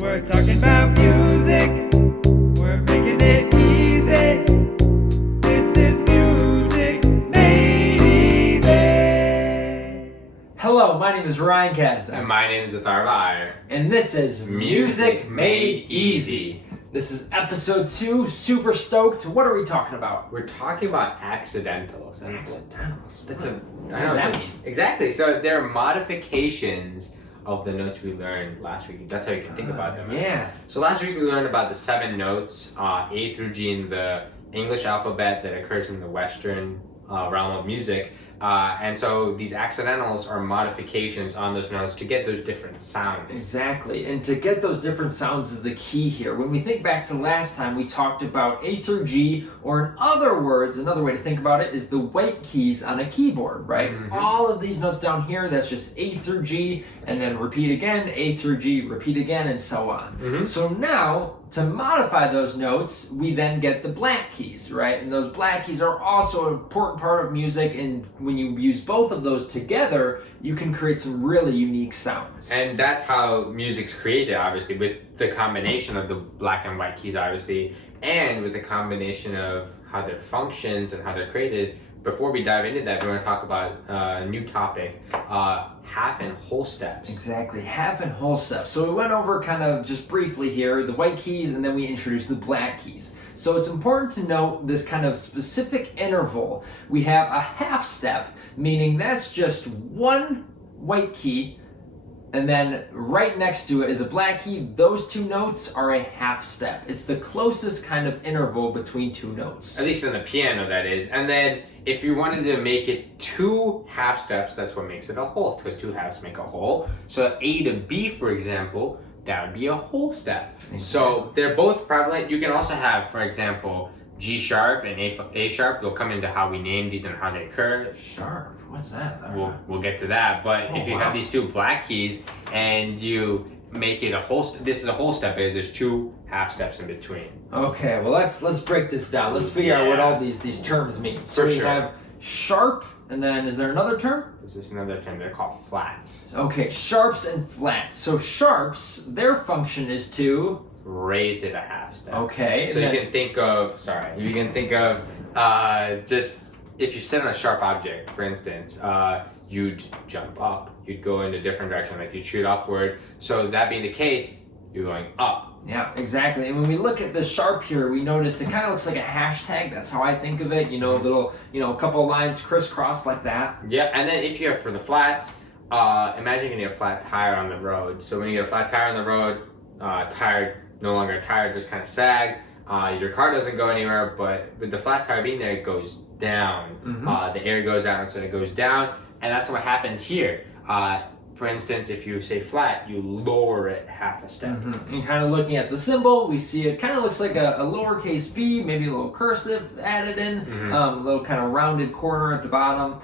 We're talking about music. We're making it easy. This is Music Made Easy. Hello, my name is Ryan Kazda. And my name is Atharva Iyer. And this is Music Made Easy. This is episode 2, super stoked. What are we talking about? We're talking about accidentals. Accidentals? What does that mean? Exactly. So they're modifications of the notes we learned last week. That's how you can think about them. Yeah. So last week we learned about the 7 notes, A through G in the English alphabet that occurs in the Western realm of music. And so these accidentals are modifications on those notes to get those different sounds. Exactly. And to get those different sounds is the key here. When we think back to last time, we talked about A through G, or in other words, another way to think about it is the white keys on a keyboard, right? Mm-hmm. All of these notes down here, that's just A through G, and then repeat again, A through G, repeat again, and so on. Mm-hmm. So now, to modify those notes, we then get the black keys, right? And those black keys are also an important part of music, and when you use both of those together, you can create some really unique sounds. And that's how music's created, obviously, with the combination of the black and white keys, obviously, and with the combination of how their functions and how they're created. Before we dive into that, we're going to talk about a new topic, half and whole steps. Exactly, half and whole steps. So we went over kind of just briefly here the white keys, and then we introduced the black keys. So it's important to note this kind of specific interval. We have a half step, meaning that's just one white key, and then right next to it is a black key. Those two notes are a half step. It's the closest kind of interval between two notes. At least in the piano, that is. And then if you wanted to make it 2 half steps, that's what makes it a whole, because 2 halves make a whole. So A to B, for example, that would be a whole step. Exactly. So they're both prevalent. You can also have, for example, G sharp and A sharp. We'll come into how we name these and how they occur. Sharp, what's that? We'll get to that. But if you have these 2 black keys and you make it a whole, this is a whole step, is there's 2 half steps in between. Okay, well let's break this down. Let's figure out what all these terms mean. So we have sharp, and then is there another term? This is another term. They're called flats. Okay, sharps and flats. So sharps, their function is to raise it a half step. Okay. So you can think of just if you sit on a sharp object, for instance, you'd jump up. You'd go in a different direction, like you'd shoot upward. So that being the case, you're going up. Yeah, exactly. And when we look at the sharp here, we notice it kind of looks like a hashtag. That's how I think of it. A little, a couple of lines crisscrossed like that. Yeah, and then if you have for the flats, imagine getting a flat tire on the road. So when you get a flat tire on the road, tire no longer a tire, just kind of sags. Your car doesn't go anywhere, but with the flat tire being there, it goes down. Mm-hmm. The air goes out, and so it goes down, and that's what happens here. For instance, if you say flat, you lower it half a step. Mm-hmm. And kind of looking at the symbol, we see it kind of looks like a lowercase b, maybe a little cursive added in, a little kind of rounded corner at the bottom.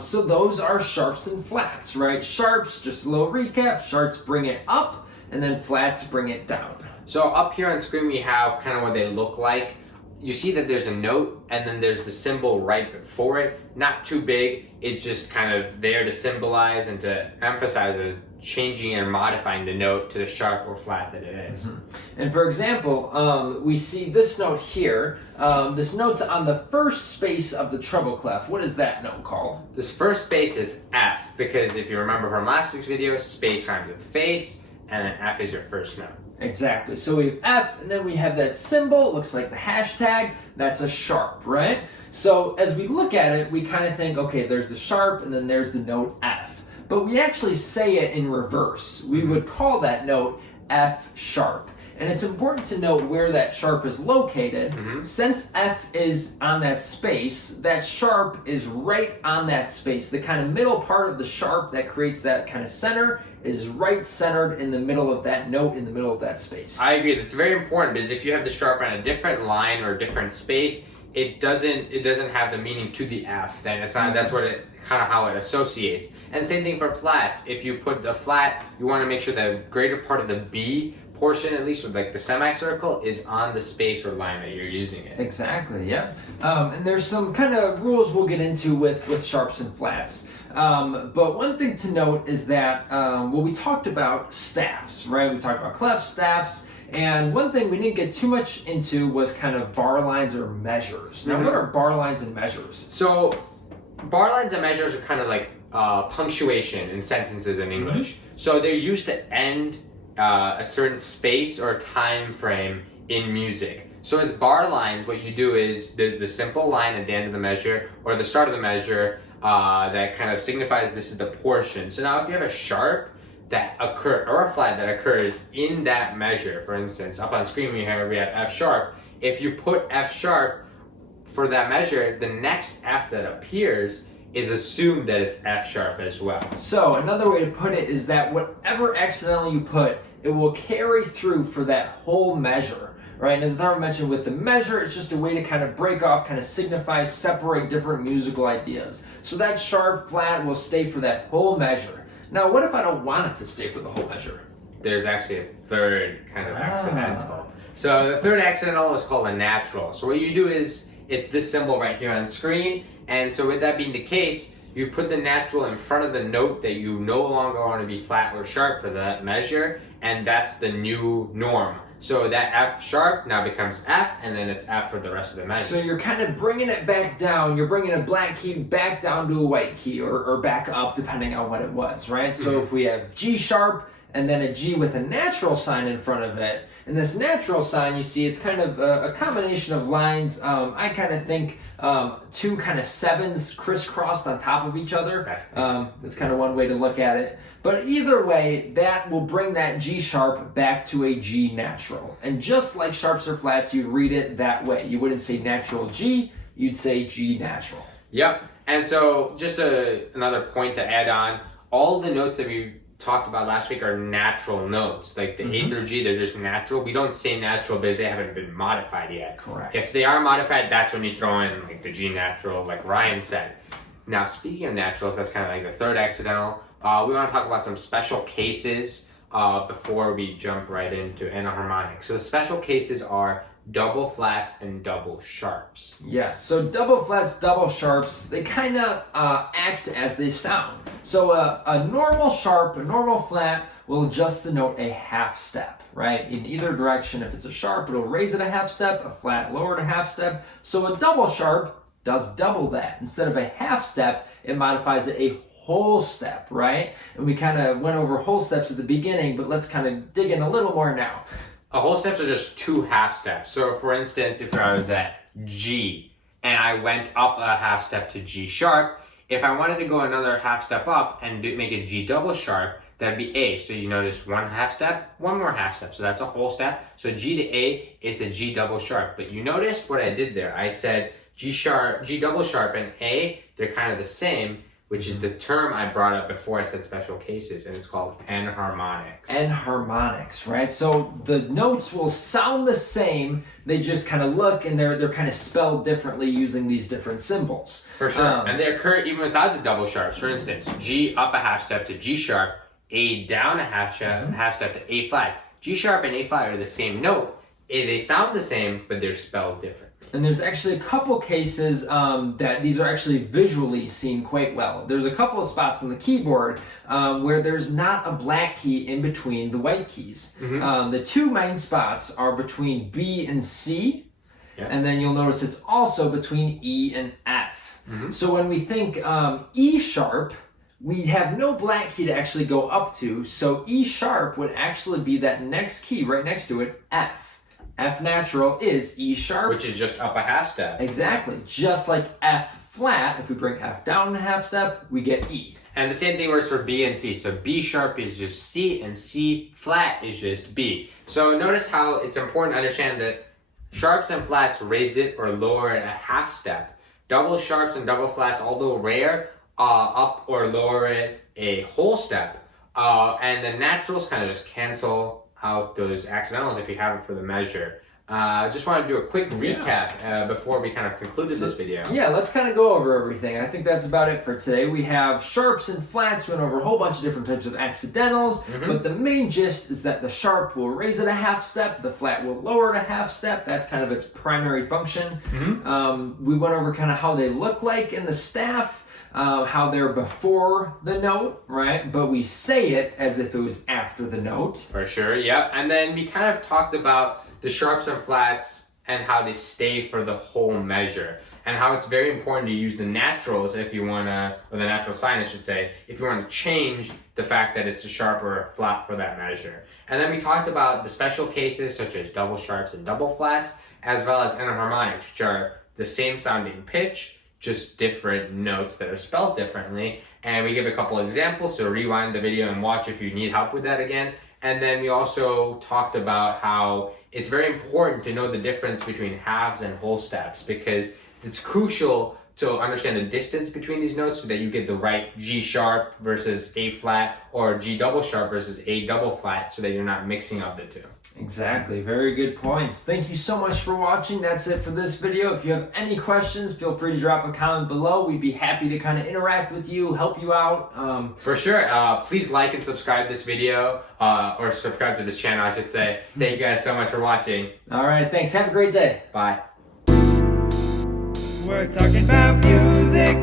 So those are sharps and flats, right? Sharps, just a little recap, sharps bring it up, and then flats bring it down. So up here on screen, we have kind of what they look like. You see that there's a note, and then there's the symbol right before it. Not too big. It's just kind of there to symbolize and to emphasize a changing and modifying the note to the sharp or flat that it is. Mm-hmm. And for example, we see this note here. This note's on the first space of the treble clef. What is that note called? This first space is F, because if you remember from last week's video, space rhymes with face, and then F is your first note. Exactly. So we have F, and then we have that symbol. It looks like the hashtag. That's a sharp, right? So as we look at it, we kind of think, okay, there's the sharp, and then there's the note F. But we actually say it in reverse. We would call that note F sharp. And it's important to note where that sharp is located. Since F is on that space, that sharp is right on that space. The kind of middle part of the sharp that creates that kind of center is right centered in the middle of that note, in the middle of that space. I agree. That's very important, because if you have the sharp on a different line or a different space, it doesn't have the meaning to the F. Then it's not. That's what it kind of how it associates. And same thing for flats. If you put the flat, you want to make sure the greater part of the B portion, at least with like the semicircle, is on the space or line that you're using it. Exactly, yeah. And there's some kind of rules we'll get into with sharps and flats. But one thing to note is that, we talked about staffs, right? We talked about clef staffs. And one thing we didn't get too much into was kind of bar lines or measures. Now, what are bar lines and measures? So, bar lines and measures are kind of like punctuation in sentences in English. So they're used to end a certain space or time frame in music. So with bar lines, what you do is there's the simple line at the end of the measure or the start of the measure that kind of signifies this is the portion. So now if you have a sharp that occur or a flat that occurs in that measure, for instance, up on screen we have F sharp. If you put F sharp for that measure, the next F that appears is assumed that it's F sharp as well. So another way to put it is that whatever accidental you put, it will carry through for that whole measure, right? And as Atharva mentioned, with the measure, it's just a way to kind of break off, kind of signify, separate different musical ideas. So that sharp flat will stay for that whole measure. Now, what if I don't want it to stay for the whole measure? There's actually a third kind of accidental. So the third accidental is called a natural. So what you do is, it's this symbol right here on screen. And so with that being the case, you put the natural in front of the note that you no longer want to be flat or sharp for that measure. And that's the new norm. So that F sharp now becomes F, and then it's F for the rest of the measure. So you're kind of bringing it back down. You're bringing a black key back down to a white key, or back up, depending on what it was, right? So if we have G sharp and then a G with a natural sign in front of it, and this natural sign, you see, it's kind of a combination of lines. I kind of think two kind of sevens crisscrossed on top of each other. That's kind of one way to look at it. But either way, that will bring that G sharp back to a G natural. And just like sharps or flats, you'd read it that way. You wouldn't say natural G, you'd say G natural. Yep. And so just another point to add on, all the notes that we talked about last week are natural notes. Like the A through G, they're just natural. We don't say natural because they haven't been modified yet. Correct. If they are modified, that's when you throw in like the G natural, like Ryan said. Now, speaking of naturals, that's kind of like the third accidental. We want to talk about some special cases before we jump right into enharmonics. So the special cases are double flats and double sharps. Yes, so double flats, double sharps, they kind of act as they sound. So a normal sharp, a normal flat will adjust the note a half step, right? In either direction. If it's a sharp, it'll raise it a half step, a flat lower it a half step. So a double sharp does double that. Instead of a half step, it modifies it a whole step, right? And we kind of went over whole steps at the beginning, but let's kind of dig in a little more now. A whole steps are just two half steps. So for instance, if I was at G and I went up a half step to G sharp, if I wanted to go another half step up and make a G double sharp, that'd be A. So you notice one half step, one more half step. So that's a whole step. So G to A is a G double sharp. But you noticed what I did there. I said G sharp, G double sharp and A, they're kind of the same, which is the term I brought up before I said special cases, and it's called enharmonics. Enharmonics, right? So the notes will sound the same, they just kind of look and they're kind of spelled differently using these different symbols. For sure, and they occur even without the double sharps. For instance, G up a half step to G sharp, A down a half step to A flat. G sharp and A flat are the same note. They sound the same, but they're spelled different. And there's actually a couple cases that these are actually visually seen quite well. There's a couple of spots on the keyboard where there's not a black key in between the white keys. The two main spots are between B and C, and then you'll notice it's also between E and F. So when we think E sharp, we have no black key to actually go up to, so E sharp would actually be that next key right next to it, F. F natural is E sharp. Which is just up a half step. Exactly. Just like F flat, if we bring F down a half step, we get E. And the same thing works for B and C. So B sharp is just C and C flat is just B. So notice how it's important to understand that sharps and flats raise it or lower it a half step. Double sharps and double flats, although rare, up or lower it a whole step. And the naturals kind of just cancel out those accidentals if you have it for the measure. I just want to do a quick recap before we kind of concluded this video. Yeah, let's kind of go over everything. I think that's about it for today. We have sharps and flats, went over a whole bunch of different types of accidentals, but the main gist is that the sharp will raise it a half step, the flat will lower it a half step. That's kind of its primary function. We went over kind of how they look like in the staff. how they're before the note, right? But we say it as if it was after the note. For sure, yep. And then we kind of talked about the sharps and flats and how they stay for the whole measure, and how it's very important to use the naturals if you want to, or the natural sign I should say, if you want to change the fact that it's a sharp or a flat for that measure. And then we talked about the special cases such as double sharps and double flats, as well as enharmonics, which are the same sounding pitch, just different notes that are spelled differently. And we give a couple examples, so rewind the video and watch if you need help with that again. And then we also talked about how it's very important to know the difference between halves and whole steps, because it's crucial to understand the distance between these notes so that you get the right G sharp versus A flat, or G double sharp versus A double flat, so that you're not mixing up the two. Exactly. Very good points. Thank you so much for watching. That's it for this video. If you have any questions, feel free to drop a comment below. We'd be happy to kind of interact with you, help you out. For sure. Please like and subscribe this video, or subscribe to this channel, I should say. Thank you guys so much for watching. All right. Thanks. Have a great day. Bye. We're talking about music.